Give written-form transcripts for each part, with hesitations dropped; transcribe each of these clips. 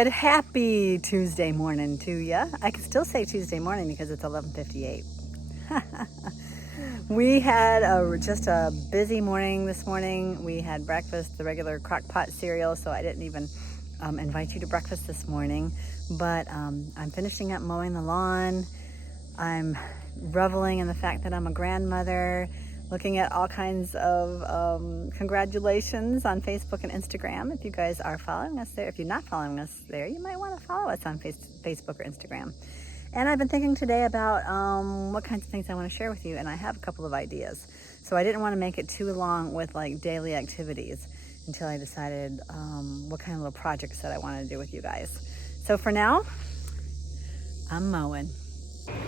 Good, happy Tuesday morning to ya. I can still say Tuesday morning because it's 11:58. We had just a busy morning this morning. We had breakfast, the regular crock pot cereal, so I didn't even invite you to breakfast this morning. But I'm finishing up mowing the lawn. I'm reveling in the fact that I'm a grandmother, looking at all kinds of congratulations on Facebook and Instagram. If you guys are following us there, if you're not following us there, you might want to follow us on Facebook or Instagram. And I've been thinking today about what kinds of things I want to share with you, and I have a couple of ideas. So I didn't want to make it too long with like daily activities until I decided what kind of little projects that I wanted to do with you guys. So for now, I'm mowing.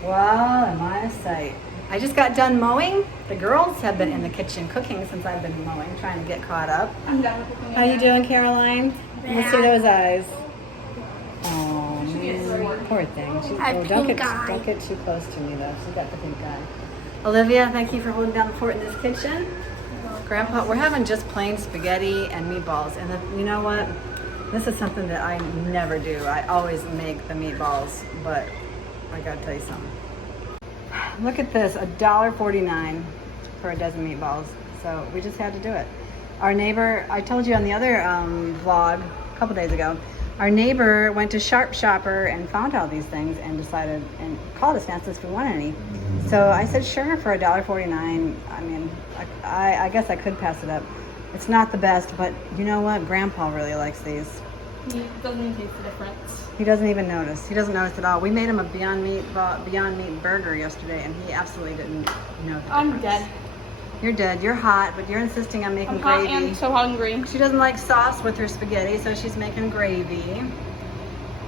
Wow, am I a sight. I just got done mowing. The girls have been in the kitchen cooking since I've been mowing, trying to get caught up. I'm done cooking. How you doing, Caroline? Let's see those eyes. Oh, man. Poor thing. Don't get too close to me, though. She's got the pink eye. Olivia, thank you for holding down the fort in this kitchen. Grandpa, we're having just plain spaghetti and meatballs. And you know what? This is something that I never do. I always make the meatballs, but I gotta tell you something. Look at this, $1.49 for a dozen meatballs. So we just had to do it. Our neighbor, I told you on the other vlog a couple days ago, our neighbor went to Sharp Shopper and found all these things and decided and called us and asked us if we wanted any. So I said sure for $1.49. I mean, I guess I could pass it up. It's not the best, but you know what? Grandpa really likes these. He doesn't even taste the difference. He doesn't even notice. He doesn't notice at all. We made him a Beyond Meat burger yesterday, and he absolutely didn't know the difference. I'm dead. You're dead. You're hot, but you're insisting on making gravy. I'm hot and so hungry. She doesn't like sauce with her spaghetti, so she's making gravy.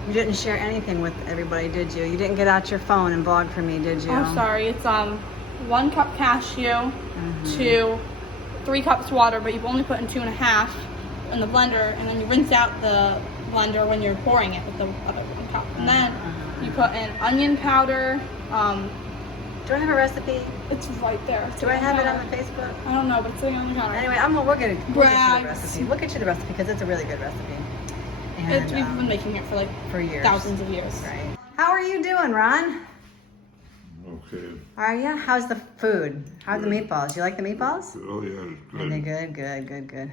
You didn't share anything with everybody, did you? You didn't get out your phone and blog for me, did you? I'm sorry. It's 1 cup cashew to 3 cups water, but you've only put in 2.5 in the blender, and then you rinse out the blender when you're pouring it with the other 1 cup. And then you put in onion powder. Do I have a recipe? It's right there. Do I have it on the Facebook? I don't know, but it's sitting on the counter. Anyway, we'll get you the recipe. We'll get you the recipe because it's a really good recipe. And, We've been making it for like years. Thousands of years. Right. How are you doing, Ron? Okay. Are you? How's the food? How are the meatballs? You like the meatballs? Oh yeah, it's good. Okay, good.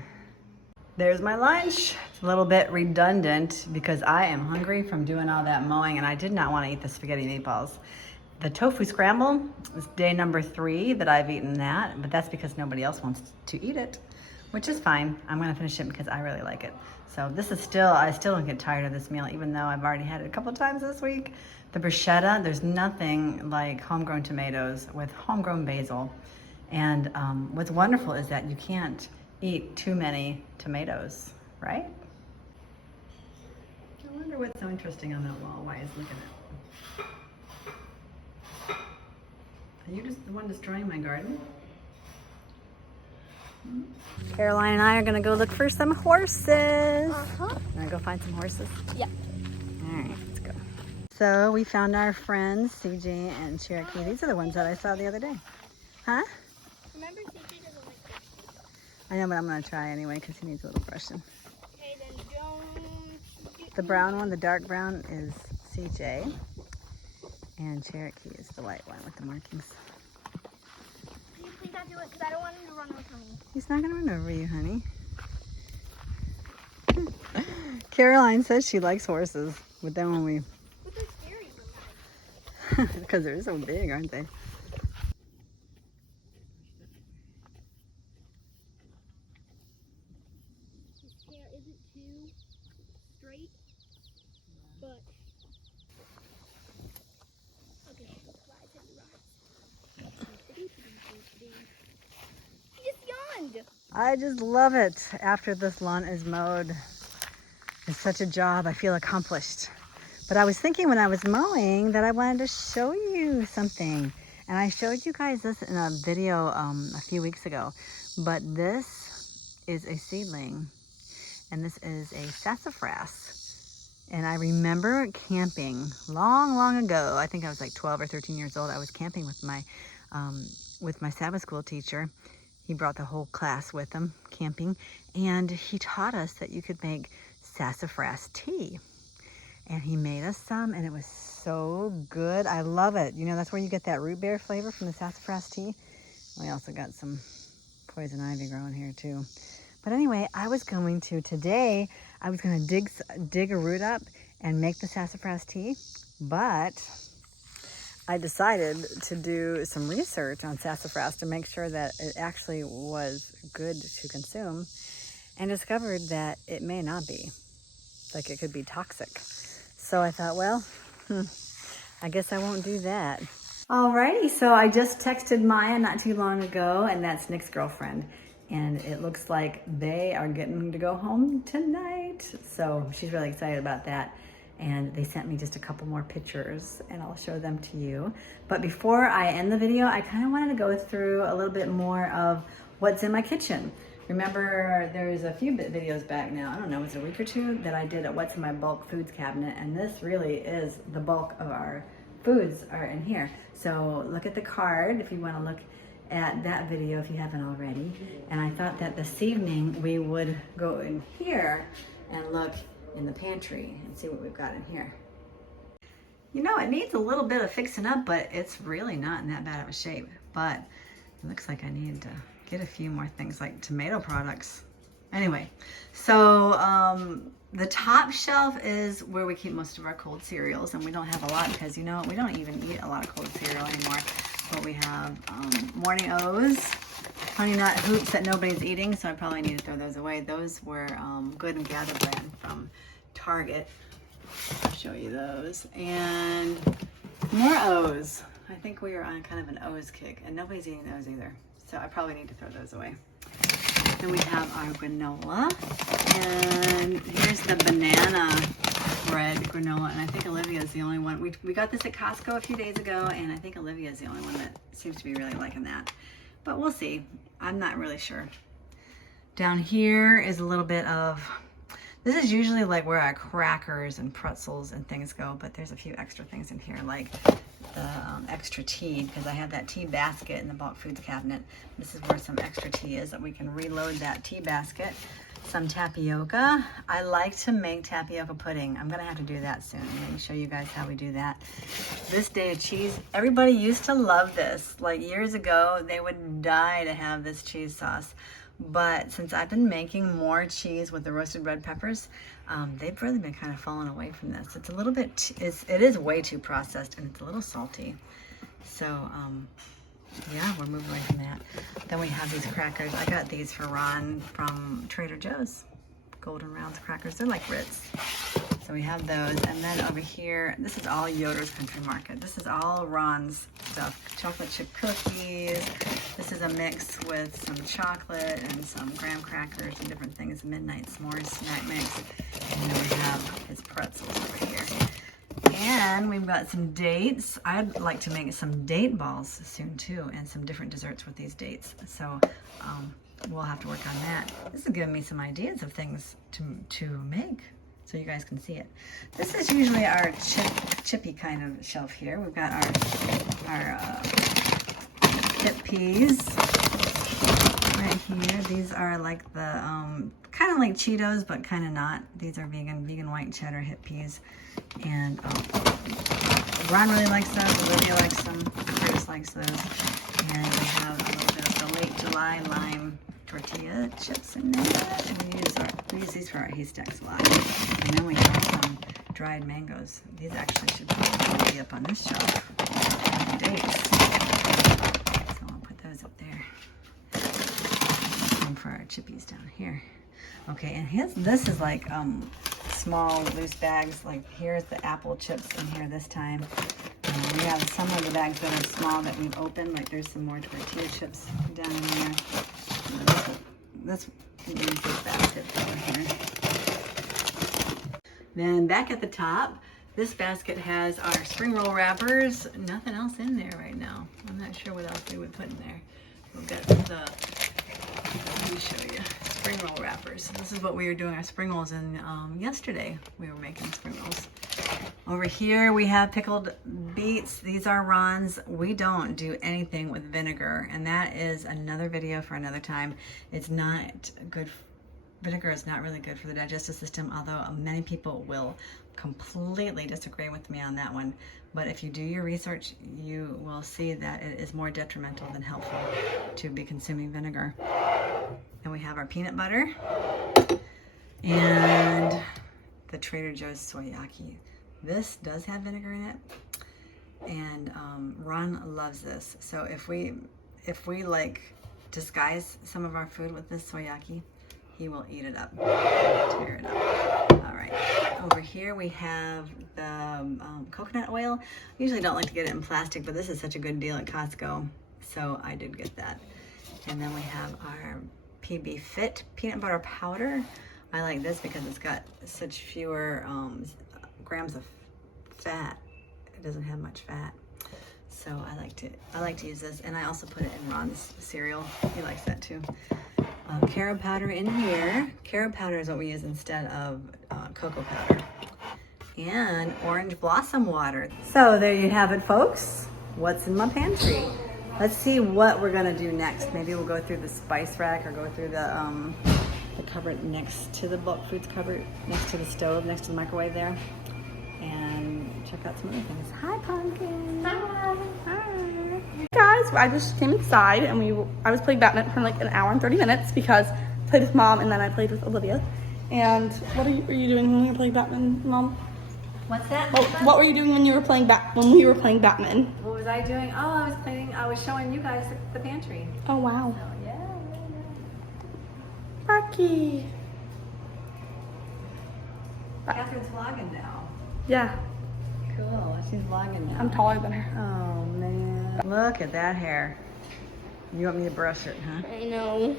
There's my lunch. It's a little bit redundant because I am hungry from doing all that mowing and I did not want to eat the spaghetti meatballs. The tofu scramble is day number 3 that I've eaten that, but that's because nobody else wants to eat it, which is fine. I'm gonna finish it because I really like it. So this is I still don't get tired of this meal, even though I've already had it a couple times this week. The bruschetta, there's nothing like homegrown tomatoes with homegrown basil. And what's wonderful is that you can't eat too many tomatoes, right? I wonder what's so interesting on that wall. Why is looking at it? Are you just the one destroying my garden? Caroline and I are gonna go look for some horses. Wanna go find some horses? Yeah. All right, let's go. So we found our friends, CJ and Cherokee. These are the ones that I saw the other day. Huh? Remember, CJ doesn't like brushing. I know, but I'm gonna try anyway because he needs a little brushing. Okay, then don't. The brown one, the dark brown, is CJ. And Cherokee is the white one with the markings. Can you please not do it? Because I don't want him to run over me. He's not gonna run over you, honey. Caroline says she likes horses, but then when we... But they're scary sometimes. Because they're so big, aren't they? His hair isn't too straight, but... Okay, he just yawned. I just love it. After this lawn is mowed, it's such a job. I feel accomplished. But I was thinking when I was mowing that I wanted to show you something. And I showed you guys this in a video a few weeks ago. But this is a seedling. And this is a sassafras. And I remember camping long ago. I think I was like 12 or 13 years old. I was camping with my Sabbath school teacher. He brought the whole class with him camping, and he taught us that you could make sassafras tea. and he made us some, and it was so good. I love it. You know, that's where you get that root beer flavor from the sassafras tea. We also got some poison ivy growing here too. But anyway, today I was going to dig a root up and make the sassafras tea, but I decided to do some research on sassafras to make sure that it actually was good to consume, and discovered that it may not be. Like, it could be toxic. So I thought, well, I guess I won't do that. Alrighty, so I just texted Maya not too long ago, and that's Nick's girlfriend. And it looks like they are getting to go home tonight. So she's really excited about that. And they sent me just a couple more pictures, and I'll show them to you. But before I end the video, I kind of wanted to go through a little bit more of what's in my kitchen. Remember, there's a few videos back now, I don't know, it was a week or two, that I did a what's in my bulk foods cabinet, and this really is the bulk of our foods are in here. So look at the card if you want to look at that video if you haven't already. And I thought that this evening we would go in here and look in the pantry and see what we've got in here. You know, it needs a little bit of fixing up, but it's really not in that bad of a shape. But it looks like I need to get a few more things like tomato products. Anyway, so the top shelf is where we keep most of our cold cereals, and we don't have a lot because, you know, we don't even eat a lot of cold cereal anymore. But we have Morning O's, Honey Nut Hoops that nobody's eating, so I probably need to throw those away. Those were Good and Gather brand from Target. I'll show you those. And more O's. I think we are on kind of an O's kick, and nobody's eating those either. So I probably need to throw those away. Then we have our granola, and here's the banana bread granola, and I think Olivia's the only one. We got this at Costco a few days ago, and I think Olivia's the only one that seems to be really liking that. But we'll see. I'm not really sure. Down here is a little bit of, this is usually like where our crackers and pretzels and things go, but there's a few extra things in here, like the extra tea, because I have that tea basket in the bulk foods cabinet. This is where some extra tea is, that we can reload that tea basket. Some tapioca. I like to make tapioca pudding. I'm gonna have to do that soon. Let me show you guys how we do that. This day of cheese, everybody used to love this. Like years ago, they would die to have this cheese sauce. But since I've been making more cheese with the roasted red peppers, they've really been kind of falling away from this. It's a little bit, it is way too processed, and it's a little salty. So, yeah, we're moving away from that. Then we have these crackers. I got these for Ron from Trader Joe's. Golden Rounds crackers. They're like Ritz. So we have those. And then over here, this is all Yoder's Country Market. This is all Ron's stuff. Chocolate chip cookies. This is a mix with some chocolate and some graham crackers and different things. Midnight s'mores snack mix. And then we have his pretzels over here. And we've got some dates. I'd like to make some date balls soon too, and some different desserts with these dates. So we'll have to work on that. This is giving me some ideas of things to make, so you guys can see it. This is usually our chippy kind of shelf here. We've got our chip peas right here. These are like the kind of like Cheetos, but kind of not. These are vegan white cheddar hip peas. And Ron really likes those. Olivia likes them. Chris likes those. And we have a little bit of the late July lime tortilla chips in there. And we use these for our haystacks a lot. And then we have some dried mangoes. These actually should probably be up on this shelf. Dates. So I'll put those up there. And for our chippies down here. Okay, and this is like small loose bags. Like here's the apple chips in here this time. We have some of the bags that are small that we've opened. Like there's some more tortilla chips down in there. This basket over here. Then back at the top, this basket has our spring roll wrappers. Nothing else in there right now. I'm not sure what else we would put in there. We've got let me show you. Spring roll wrappers. This is what we were doing our spring rolls in yesterday. We were making spring rolls. Over here we have pickled beets. These are Ron's. We don't do anything with vinegar, and that is another video for another time. It's not good vinegar is not really good for the digestive system, although many people will completely disagree with me on that one. But if you do your research, you will see that it is more detrimental than helpful to be consuming vinegar. And we have our peanut butter and the Trader Joe's soyaki. This does have vinegar in it, and Ron loves this. So if we like disguise some of our food with this soyaki, he will eat it up, tear it up. All right, over here we have the coconut oil. I usually don't like to get it in plastic, but this is such a good deal at Costco, so I did get that. And then we have our PB Fit peanut butter powder. I like this because it's got such fewer grams of fat. It doesn't have much fat, so I like to use this. And I also put it in Ron's cereal. He likes that too. Carob powder in here. Carob powder is what we use instead of cocoa powder. And orange blossom water. So there you have it, folks. What's in my pantry? Let's see what we're gonna do next. Maybe we'll go through the spice rack or go through the cupboard next to the bulk foods cupboard, next to the stove, next to the microwave there, and check out some other things. Hi, Pumpkin. Hi. Hi. Guys, I just came inside and I was playing badminton for like an hour and 30 minutes because I played with Mom and then I played with Olivia. And what were you doing when you were playing badminton, Mom? What's that? What were you doing when you were playing when we were playing badminton? What was I doing? Oh, I was showing you guys the pantry. Oh wow. So yeah. Rocky. Catherine's vlogging now. Yeah. Cool. She's vlogging now. I'm taller than her. Oh man. Look at that hair. You want me to brush it, huh? I know.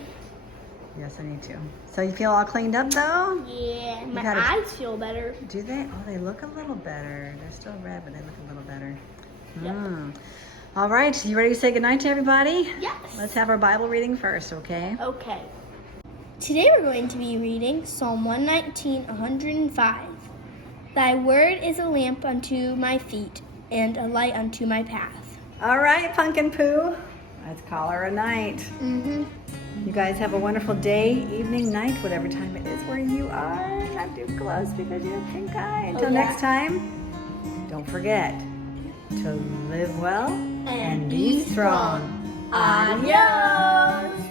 Yes, I need to. So you feel all cleaned up though? Yeah, my gotta- eyes feel better. Do they? Oh, they look a little better. They're still red, but they look a little better. Yep. All right, you ready to say goodnight to everybody? Yes. Let's have our Bible reading first, okay? Okay. Today we're going to be reading Psalm 119, 105. Thy word is a lamp unto my feet and a light unto my path. All right, Pumpkin Poo. Let's call her a night. Mm-hmm. You guys have a wonderful day, evening, night, whatever time it is where you are. Not too close because you have pink eye. Until next time, don't forget to live well and be strong. Adios!